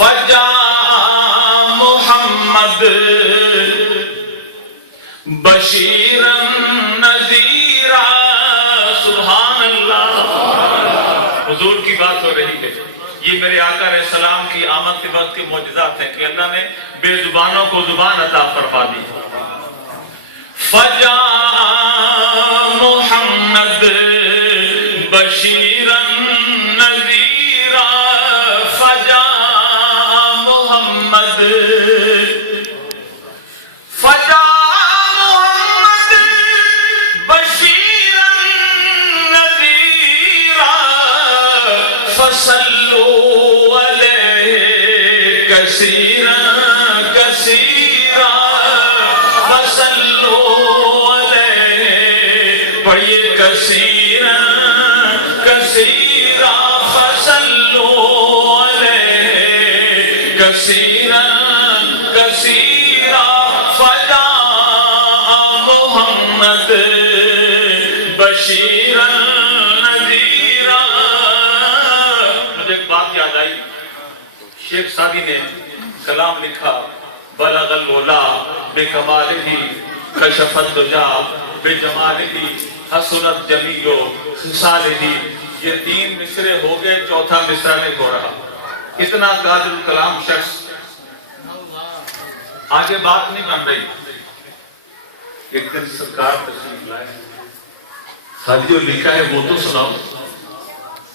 فجاء محمد بشیرا نذیرا. سبحان اللہ. حضور کی بات ہو رہی ہے. یہ میرے آقا علیہ السلام کی آمد کے وقت کے معجزات ہیں کہ اللہ نے بے زبانوں کو زبان عطا فرما دی. فجاء محمد بشیرا نذیرا. فجاء محمد فصلوا علیہ کثیرا کثیرا. فصلوا علیہ پڑھیے کثیرا کثیرا. فصلوا علیہ کثیرا کثیرا. فجاء محمد بشیرا. شیخ سعدی نے کلام لکھا بلغ العلا بکمالہ کشف الدجا بجمالہ حسنت جمیع خصالہ. یہ 3 مصرے ہو گئے، چوتھا مصرع نہیں ہو رہا. اتنا قادر الکلام شخص آگے بات نہیں بن رہی. ایک دن سرکار تشریف لائے. ساتھیو لکھا ہے وہ تو سناؤ.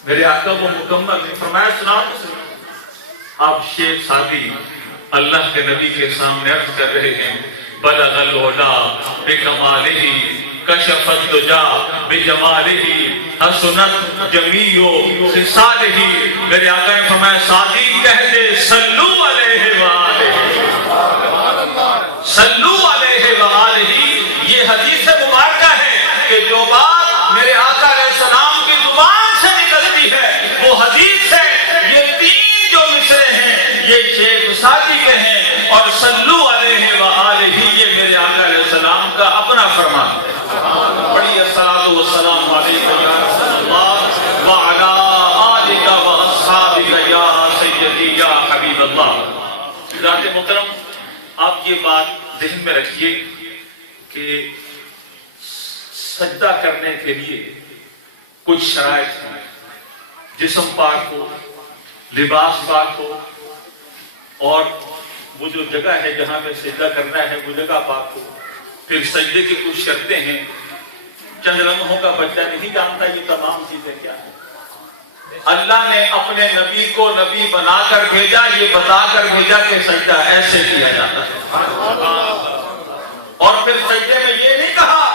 میرے آقا وہ مکمل نہیں فرمایا سناؤ. آپ شیخ سعدی اللہ کے نبی کے سامنے عرض کر رہے ہیں بلغ العلا بکمالہ کشف الدجا بجمالہ حسنت جمیع خصالہ. میرے آقا نے فرمایا سعدی کہہ دے صلو علیہ وآلہ صلو علیہ وآلہ. یہ حدیث مبارکہ ہے کہ جو بات میرے آقا علیہ السلام کی زبان سے نکلتی ہے وہ حدیث ہے. یہ 3 جو مصرے ہیں یہ شیخ سعدی کے ہیں اور صلو علیہ وآلہ یہ میرے آقا علیہ السلام کا اپنا فرمان ہے. بڑی الصلاۃ والسلام علیکم یا رسول اللہ وعلی آلک واصحابک یا سیدی یا حبیب اللہ. حضرات محترم آپ یہ بات ذہن میں رکھیے کہ سجدہ کرنے کے لیے کچھ شرائط ہیں. جسم پاک ہو، لباس پاک ہو، اور وہ جو جگہ ہے جہاں میں سجدہ کرنا ہے وہ جگہ پاک ہو. پھر سجدے کی کچھ شرطیں ہیں. چند لمحوں کا بچہ نہیں جانتا یہ تمام چیزیں کیا ہیں. اللہ نے اپنے نبی کو نبی بنا کر بھیجا، یہ بتا کر بھیجا کہ سجدہ ایسے کیا جاتا ہے. اور پھر سجدے میں یہ نہیں کہا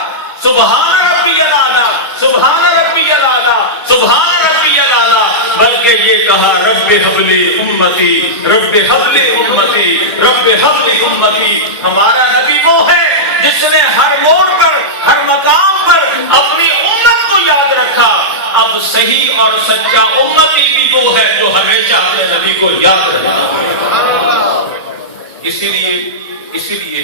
سبحان ربی الاعلی سبحان ربی الاعلی سبحان ربی الاعلی، بلکہ یہ کہا رب حبلی امتی رب حبلی امتی رب حبلی امتی. ہمارا نبی وہ ہے جس نے ہر موڑ پر ہر مقام پر اپنی امت کو یاد رکھا. اب صحیح اور سچا امتی بھی وہ ہے جو ہمیشہ اپنے نبی کو یاد رکھا. اسی لیے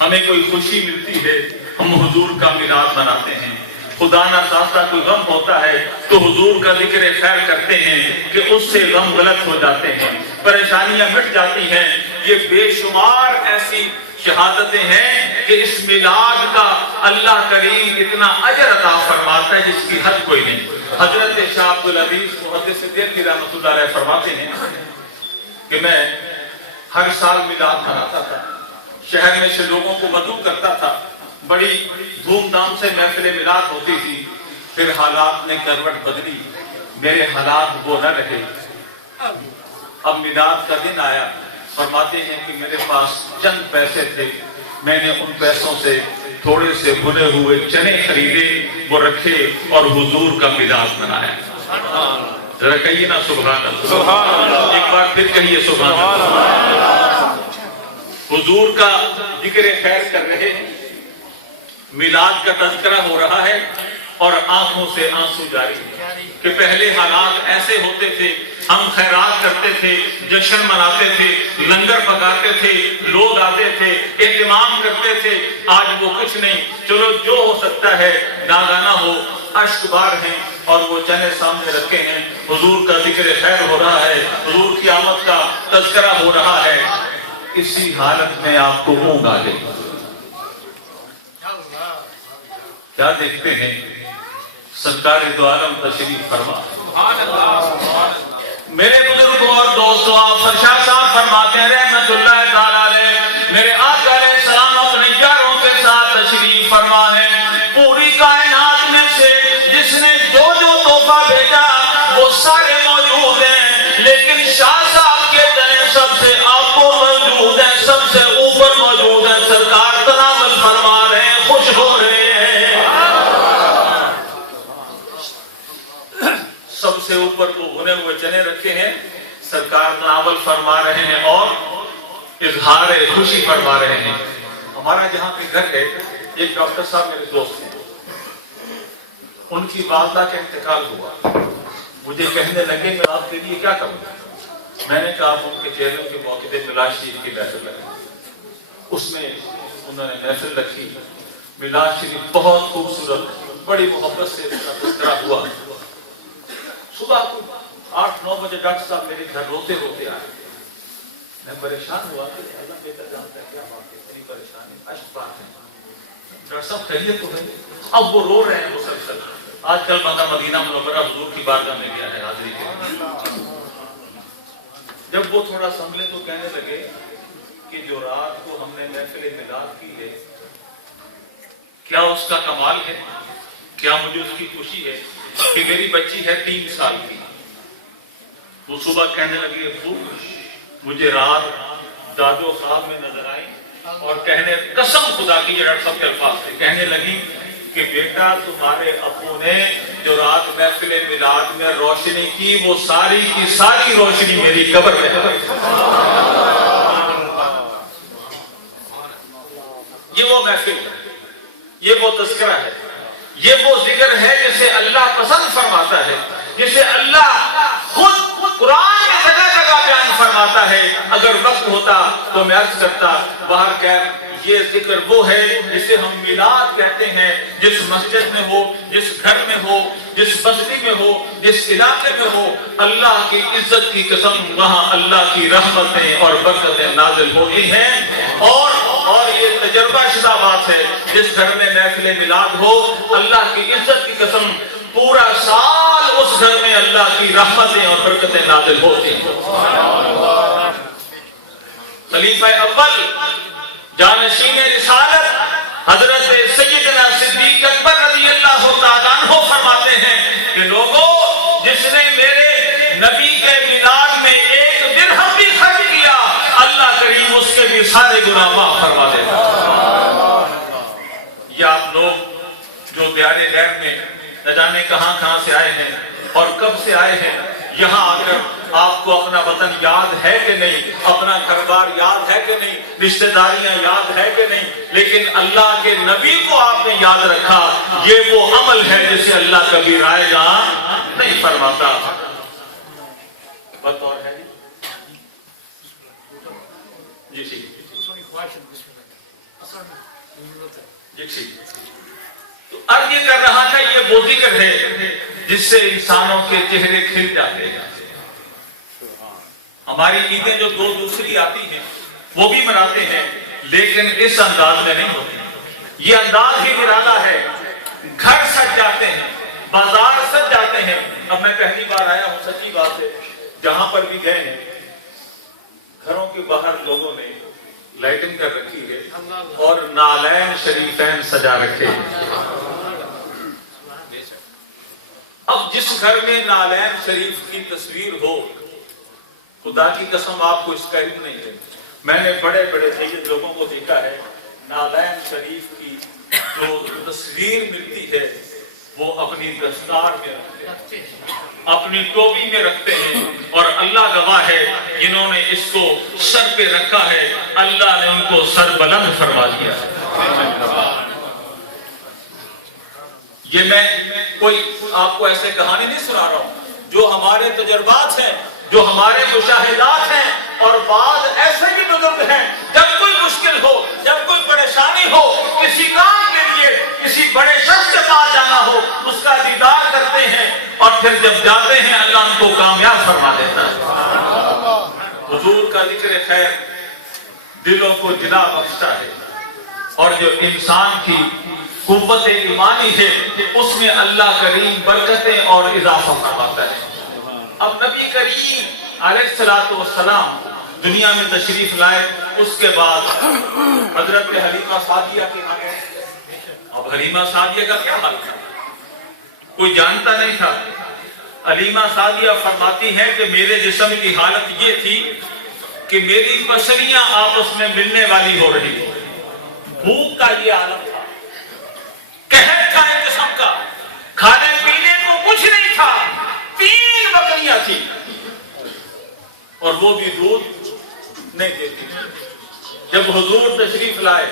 ہمیں کوئی خوشی ملتی ہے ہم حضور کا میلاد مناتے ہیں. خدا نہ خواستہ کوئی غم ہوتا ہے تو حضور کا ذکر خیر کرتے ہیں کہ اس سے غم غلط ہو جاتے ہیں، پریشانیاں مٹ جاتی ہیں. یہ بے شمار ایسی شہادتیں ہیں کہ اس میلاد کا اللہ کریم اتنا اجر عطا فرماتا ہے جس کی حد کوئی نہیں. حضرت شاہ عبدالعزیز محدث دہلوی رحمۃ اللہ علیہ فرماتے ہیں کہ میں ہر سال میلاد مناتا تھا، شہر میں سے لوگوں کو مدعو کرتا تھا، بڑی دھوم دھام سے محفل میلاد ہوتی تھی. پھر حالات نے کروٹ بدلی، میرے حالات وہ نہ رہے. اب میلاد کا دن آیا، فرماتے ہیں کہ میرے پاس چند پیسے تھے، میں نے ان پیسوں سے تھوڑے سے بھنے ہوئے چنے خریدے، وہ رکھے اور حضور کا میلاد منایا. ذرا کہیے نا سبحان اللہ. ایک بار پھر کہیے سبحان اللہ. حضور کا ذکر خیر کر رہے ہیں، میلاد کا تذکرہ ہو رہا ہے اور آنکھوں سے آنسو جاری ہے کہ پہلے حالات ایسے ہوتے تھے، ہم خیرات کرتے تھے، جشن مناتے تھے، لنگر پکاتے تھے، لوگ آتے تھے، اہتمام کرتے تھے. آج وہ کچھ نہیں. چلو جو ہو سکتا ہے ناگانا ہو، اشک بار ہیں اور وہ چنے سامنے رکھے ہیں، حضور کا ذکر خیر ہو رہا ہے، حضور کی آمد کا تذکرہ ہو رہا ہے، اسی حالت میں آپ کو اونگ آ گئی. کیا دیکھتے ہیں؟ سرکار دو عالم تشریف فرما. میرے بزرگوں اور دوستوں، آپ فرشاد صاحب فرماتے ہیں رحمت اللہ تعالی علیہ، میرے آقا علیہ السلام اپنے یاروں کے ساتھ تشریف فرما ہے. پوری کائنات میں سے جس نے جو جو تحفہ بھیجا وہ سارے موجود ہیں، لیکن شاہ صاحب کے دل سب سے آپ کو موجود ہیں، سب سے اوپر موجود ہیں. سرکار تناول فرما رہے ہیں، خوش ہو رہے ہیں. سب سے اوپر وہ بھنے ہوئے چنے رکھے ہیں، سرکار تناول فرما رہے ہیں اور اظہار خوشی فرما رہے ہیں. ہمارا جہاں پہ گھر ہے، ایک ڈاکٹر صاحب میرے دوست ہیں، ان کی والدہ کا انتقال ہوا. مجھے کہنے لگے میں آپ کے لیے کیا کروں؟ میں نے کہا آپ ان کے چہروں کے موقع پہ میلاد شریف کی محفل رکھی. اس میں انہوں نے محفل رکھی. میلاد شریف بہت خوبصورت، بڑی محبت سے اس کا تذکرہ ہوا. صبح کو 8-9 بجے ڈاکٹر صاحب میرے گھر روتے روتے آئے. میں پریشان ہوا کہ اللہ بہتر جانتا ہے کیا بات ہے، اتنی پریشانی اشک بات ہے. ڈاکٹر صاحب خیریت تو ہے؟ اب وہ رو رہے ہیں مسلسل. آج کل بندہ مدینہ منورہ حضور کی بارگاہ میں گیا ہے حاضری کے. جب وہ تھوڑا سنبھلے تو کہنے لگے کہ جو رات کو ہم نے محفل میلاد کی ہے، کیا اس کا کمال ہے؟ کیا مجھے اس کی خوشی ہے کہ میری بچی ہے 3 سال کی. وہ صبح کہنے لگی ابو مجھے رات دادو خواب میں نظر آئی اور کہنے قسم خدا کی، یہ ڈاکٹر صاحب کے الفاظ تھے، کہنے لگی کہ بیٹا تمہارے ابو نے جو رات محفل میلاد میں روشنی کی وہ ساری کی ساری روشنی میری قبر میں ہے. یہ وہ محفل ہے، یہ وہ تذکرہ ہے، یہ وہ ذکر ہے جسے اللہ پسند فرماتا ہے، جسے اللہ خود قرآن میں جگہ جگہ بیان فرماتا ہے. اگر وقت ہوتا تو میں عرض کرتا. باہر کہہ یہ ذکر وہ ہے جسے ہم میلاد کہتے ہیں. جس مسجد میں ہو، جس گھر میں ہو، جس بستی میں ہو، جس علاقے میں ہو، اللہ کی عزت کی قسم وہاں اللہ کی رحمتیں اور برکتیں نازل ہوتی ہیں. اور یہ تجربہ شدہ بات ہے، جس گھر میں محفل میلاد ہو، اللہ کی عزت کی قسم پورا سال اس گھر میں اللہ کی رحمتیں اور برکتیں نازل ہوتی ہیں. خلیفہ اول جانشین رسالت حضرت سیدنا صدیق اکبر رضی اللہ تعالیٰ عنہ فرماتے ہیں کہ لوگوں جس نے میرے نبی کے میلاد میں 1 درہم بھی خرچ کیا، اللہ کریم اس کے بھی سارے گناہ معاف فرما دیتا. یہ آپ لوگ جو دیار غیر میں نہ جانے کہاں سے آئے ہیں اور کب سے آئے ہیں، یہاں آ کر آپ کو اپنا وطن یاد ہے کہ نہیں، اپنا گھر بار یاد ہے کہ نہیں، رشتہ داریاں یاد ہے کہ نہیں، لیکن اللہ کے نبی کو آپ نے یاد رکھا. یہ وہ عمل ہے جسے اللہ کبھی رائے گا نہیں فرماتا. بات اور ہے جی ٹھیک جی ٹھیک. تو اب یہ کر رہا تھا، یہ وہ ذکر ہے جس سے انسانوں کے چہرے کھل جاتے ہیں. ہماری عیدیں جو 2 دوسری آتی ہیں وہ بھی مناتے ہیں، لیکن اس انداز میں نہیں ہوتی. یہ انداز ہی نرالا ہے. گھر سج جاتے ہیں، بازار سج جاتے ہیں. اب میں پہلی بار آیا ہوں، سچی بات ہے، جہاں پر بھی گئے ہیں گھروں کے باہر لوگوں نے لائٹنگ کر رکھی ہے اور نالین شریفین سجا رکھے ہیں. اب جس گھر میں نالین شریف کی تصویر ہو، خدا کی قسم آپ کو اس کا علم نہیں ہے. میں نے بڑے بڑے سید لوگوں کو دیکھا ہے، نالین شریف کی جو تصویر ملتی ہے وہ اپنی دستار میں رکھتے ہیں، اپنی ٹوپی میں رکھتے ہیں، اور اللہ گواہ ہے جنہوں نے اس کو سر پہ رکھا ہے اللہ نے ان کو سر بلند فرما دیا ہے. یہ میں کوئی آپ کو ایسے کہانی نہیں سنا رہا ہوں، جو ہمارے تجربات ہیں، جو ہمارے مشاہدات ہیں. اور بعض ایسے بھی بزرگ ہیں جب کوئی مشکل ہو، جب کوئی پریشانی ہو، کسی کام کے لیے کسی بڑے شخص کے پاس جانا ہو، اس کا دیدار کرتے ہیں اور پھر جب جاتے ہیں اللہ ان کو کامیاب فرما دیتا ہے. حضور کا ذکر خیر دلوں کو جلا بخشتا ہے، اور جو انسان کی قوت ایمانی ہے اس میں اللہ کریم برکتیں اور اضافہ فرماتا ہے۔ اب نبی کریم علیہ السلام دنیا میں تشریف لائے، اس کے بعد حضرت حلیمہ سعدیہ کے یہاں گئے۔ اب حلیمہ سعدیہ کا کیا حال تھا کوئی جانتا نہیں تھا۔ حلیمہ سعدیہ فرماتی ہے کہ میرے جسم کی حالت یہ تھی کہ میری پسلیاں آپس میں ملنے والی ہو رہی تھی، بھوک کا یہ عالم تھا، قہر تھا ایک قسم کا، کھانے پینے کو کچھ نہیں تھا، 3 بکریاں تھیں اور وہ بھی دودھ نہیں دیتی۔ جب حضور تشریف لائے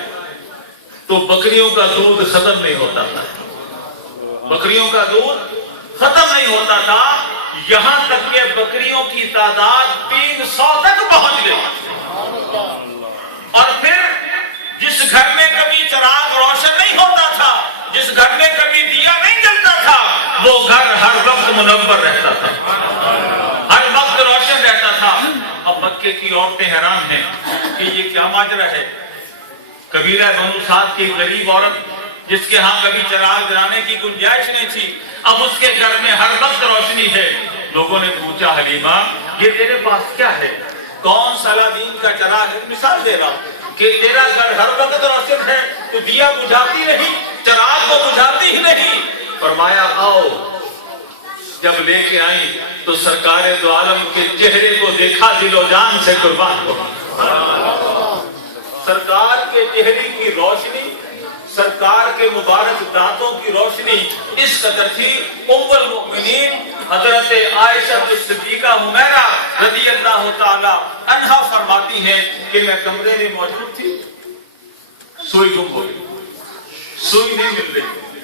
تو بکریوں کا دودھ ختم نہیں ہوتا تھا، بکریوں کا دودھ ختم نہیں ہوتا تھا، یہاں تک کہ بکریوں کی تعداد 300 تک پہنچ گئی۔ اور پھر جس گھر میں کبھی چراغ روشن نہیں ہوتا تھا، جس گھر میں کبھی دیا نہیں جلتا تھا، وہ گھر ہر وقت منور رہتا تھا، ہر وقت روشن رہتا تھا۔ اب مکے کی عورتیں حیران ہیں کہ یہ کیا ماجرا ہے۔ قبیلہ بنو سعد کی غریب عورت جس کے ہاں کبھی چراغ جلانے کی گنجائش نہیں تھی، اب اس کے گھر میں ہر وقت روشنی ہے۔ لوگوں نے پوچھا حلیمہ یہ تیرے پاس کیا ہے؟ کون سالہ دین کا چراغ ہے؟ مثال دے رہا کہ تیرا گھر ہر وقت روشن ہے، تو دیا بجھاتی نہیں، چراغ کو بجھاتی ہی نہیں۔ فرمایا آؤ، جب لے کے آئیں تو سرکار دو عالم کے چہرے کو دیکھا، دل و جان سے قربان ہو۔ سرکار کے چہرے کی روشنی، سرکار کے مبارک دانتوں کی روشنی اس قدر تھی، ام المؤمنین حضرت عائشہ صدیقہ حمیرہ رضی اللہ تعالی عنہا فرماتی ہیں کہ میں کمرے میں موجود تھی، سوئی گم ہو گئی، سوئی نہیں مل رہی۔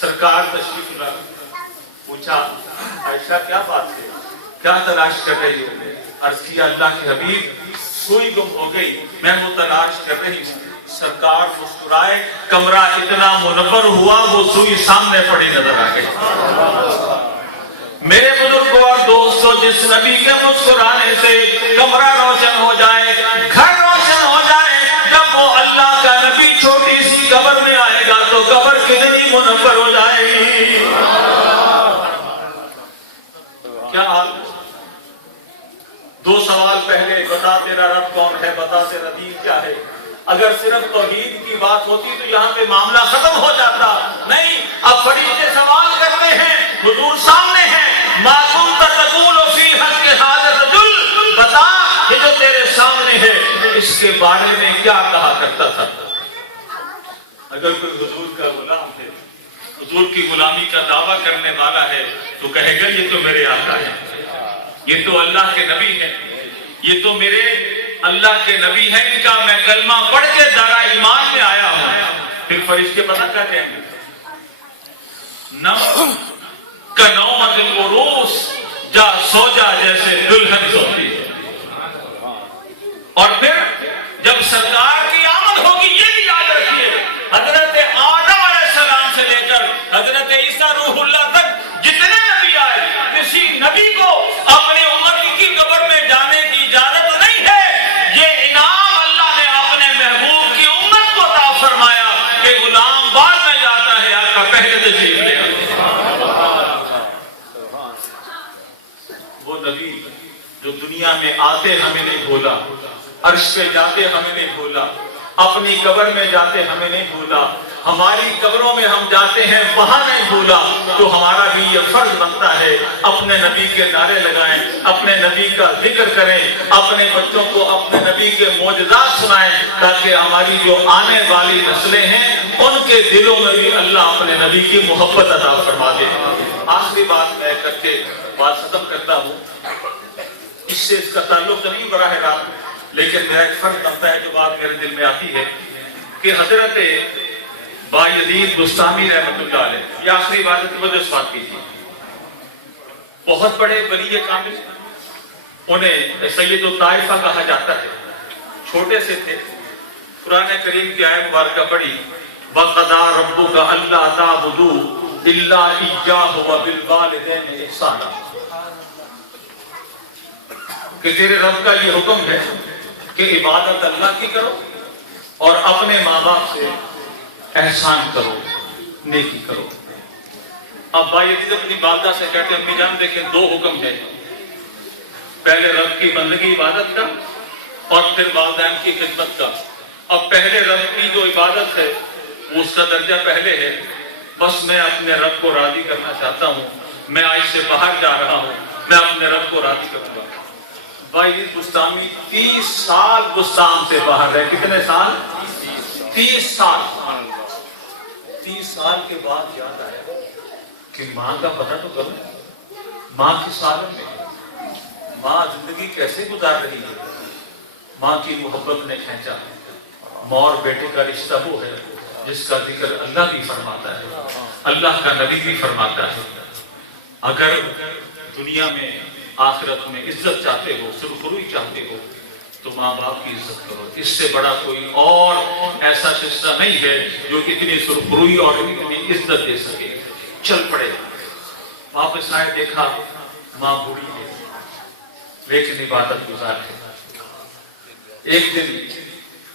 سرکار تشریف لائے، پوچھا عائشہ کیا بات ہے، کیا تلاش کر رہی ہو؟ عرض کیا اللہ کے حبیب سوئی گم ہو گئی، میں وہ تلاش کر رہی ہوں۔ سرکار مسکرائے، کمرہ اتنا منور ہوا وہ سوئی سامنے پڑی نظر آ گئی۔ میرے بزرگوں اور دوستوں، جس نبی کے مسکرانے سے کمرہ روشن ہو جائے، گھر روشن ہو جائے، جب وہ اللہ کا نبی چھوٹی سی قبر میں آئے گا تو قبر کتنی منور ہو جائے گی۔ کیا حال؟ 2 سوال پہلے، بتا تیرا رب کون ہے، بتا تیرا دین کیا ہے۔ اگر صرف توحید کی بات ہوتی تو یہاں پہ معاملہ ختم ہو جاتا، نہیں، اب فرشتے سوال کرتے ہیں، حضور سامنے ہیں، ما کنت تقول فی حق ھذا الرجل، بتا یہ جو تیرے سامنے ہے اس کے بارے میں کیا کہا کرتا تھا۔ اگر کوئی حضور کا غلام ہے، حضور کی غلامی کا دعویٰ کرنے والا ہے تو کہے گا یہ تو میرے آقا ہے، یہ تو اللہ کے نبی ہے، یہ تو میرے اللہ کے نبی ہے، ان کا میں کلمہ پڑھ کے دارا ایمان میں آیا ہوں۔ پھر فرشتے پتہ کیا کہیں گے؟ کنومت العروس، جا سو جا جیسے دلہن سوتی ہے۔ اور پھر جب سرکار کی آمد ہوگی، یہ بھی یاد رکھیے، حضرت آدم علیہ السلام سے لے کر حضرت عیسیٰ روح اللہ تک جتنے نبی آئے، کسی نبی کو اپنے امت کی قبر میں جانے کی اجازت نہیں ہے۔ یہ انعام اللہ نے اپنے محبوب کی امت کو عطا فرمایا کہ غلام بعد میں جاتا ہے، آقا پہلے تشریف لے آئے۔ وہ نبی جو دنیا میں آتے ہمیں نہیں بھولا، عرش پہ جاتے ہمیں نہیں بھولا، اپنی قبر میں جاتے ہمیں نہیں بھولا، ہماری قبروں میں ہم جاتے ہیں وہاں نہیں بھولا، تو ہمارا بھی یہ فرض بنتا ہے اپنے نبی کے نعرے لگائیں، اپنے نبی کا ذکر کریں، اپنے بچوں کو اپنے نبی کے معجزات سنائیں، تاکہ ہماری جو آنے والی نسلیں ہیں ان کے دلوں میں بھی اللہ اپنے نبی کی محبت عطا فرما دے۔ آخری بات میں کر کے بات ختم کرتا ہوں، اس سے اس کا تعلق نہیں براہ راست، لیکن میرا ایک فرض بنتا ہے جو بات میرے دل میں آتی ہے کہ حضرت بایزید بستامی رحمت اللہ علیہ، یہ آخری بات کی وجہ سے بات کی تھی، بہت بڑے ولی کامل، انہیں سید الطائفہ کہا جاتا ہے، چھوٹے سے تھے، قرآن کریم کی آیت مبارکہ پڑھی، وَقَضَىٰ رَبُّكَ أَلَّا تَعْبُدُوا إِلَّا إِيَّاهُ وَبِالْوَالِدَيْنِ إِحْسَانًا۔ کہ تیرے رب کا یہ حکم ہے کہ عبادت اللہ کی کرو اور اپنے ماں باپ سے احسان کرو، نیکی کرو۔ اب بھائی عزیز اپنی والدہ سے کہتے ہیں امی جان دیکھیں دو حکم ہے، پہلے رب کی بندگی عبادت کا اور پھر والدین کی خدمت کا۔ اب پہلے رب کی جو عبادت ہے اس کا درجہ پہلے ہے، بس میں اپنے رب کو راضی کرنا چاہتا ہوں، میں آج سے باہر جا رہا ہوں، میں اپنے رب کو راضی کروں گا۔ بھائی بستانی 30 سال بستان سے باہر رہے، کتنے سال؟ 30 سال۔ 30 سال کے بعد یاد آیا کہ ماں کا پتہ تو کروں، ماں کس عالم میں ہے، ماں زندگی کیسے گزار رہی ہے۔ ماں کی محبت نے کھینچا۔ ماں اور بیٹے کا رشتہ وہ ہے جس کا ذکر اللہ بھی فرماتا ہے، اللہ کا نبی بھی فرماتا ہے۔ اگر دنیا میں آخرت میں عزت چاہتے ہو، سرخروئی چاہتے ہو، تو ماں باپ کی عزت کرو۔ اس سے بڑا کوئی اور ایسا رشتہ نہیں ہے جو اتنی سرخروئی اور اتنی عزت دے سکے۔ چل پڑے، واپس آئے، دیکھا ماں بوڑھی ہے لیکن عبادت گزار ہے۔ ایک دن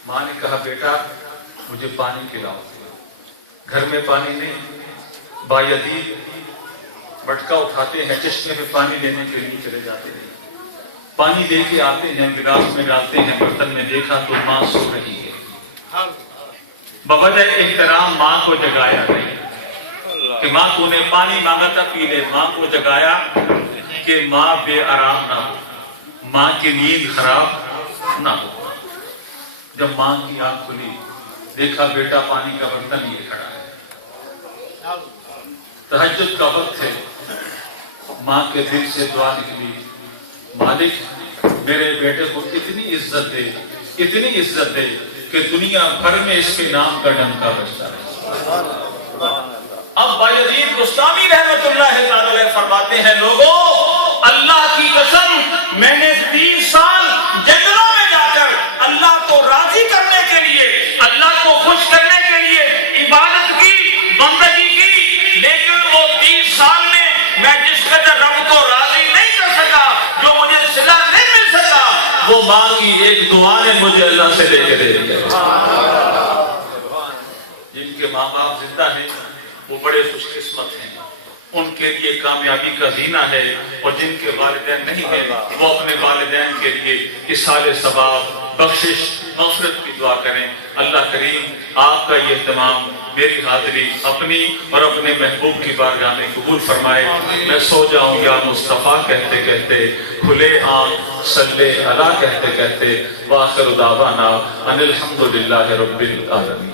ماں نے کہا بیٹا مجھے پانی پلاؤ۔ گھر میں پانی نہیں، بایدید مٹکا اٹھاتے ہیں، چشمے میں پانی لینے کے لیے چلے جاتے ہیں، پانی لے کے آتے ہیں، گلاس میں ڈالتے ہیں، برتن میں دیکھا تو ماں سو رہی ہے۔ بوجہ احترام ماں کو جگایا نہیں کہ ماں تو نے پانی مانگا تھا پی لے، ماں کو جگایا کہ ماں بے آرام نہ ہو، ماں کی نیند خراب نہ ہو۔ جب ماں کی آنکھ کھلی دیکھا بیٹا پانی کا برتن لیے کھڑا ہے۔ تہجد کا وقت ہے، ماں کے دل سے دعا نکلی، مالک میرے بیٹے کو اتنی عزت دے، اتنی عزت دے کہ دنیا بھر میں اس کے نام کا ڈنکا بجتا ہے۔ اب بایدین بستامی رحمت اللہ تعالی فرماتے ہیں لوگوں اللہ کی قسم میں نے 30 سال جنگلوں میں جا کر اللہ کو راضی کرنے کے لیے، اللہ کو خوش کرنے کے لیے عبادت کی، بندگی کی، لیکن وہ 30 سال میں میں جس قدر رب کو راضی نہیں کر سکا، جو مجھے صلہ نہیں مل سکا، وہ ماں کی ایک دعا نے مجھے اللہ سے لے کے دے دیا۔ جن کے ماں باپ زندہ ہیں وہ بڑے خوش قسمت ہیں، ان کے لیے کامیابی کا زینہ ہے، اور جن کے والدین نہیں ہیں وہ اپنے والدین کے لیے اصحال ثواب، بخشش، مغفرت کی دعا کریں۔ اللہ کریم آپ کا یہ اہتمام، میری حاضری اپنی اور اپنے محبوب کی بارگاہ میں قبول فرمائے۔ میں سو جاؤں یا مصطفیٰ کہتے کہتے، کھلے آنکھ صلی اللہ کہتے کہتے، وآخر دعوانا ان الحمدللہ رب العالمین۔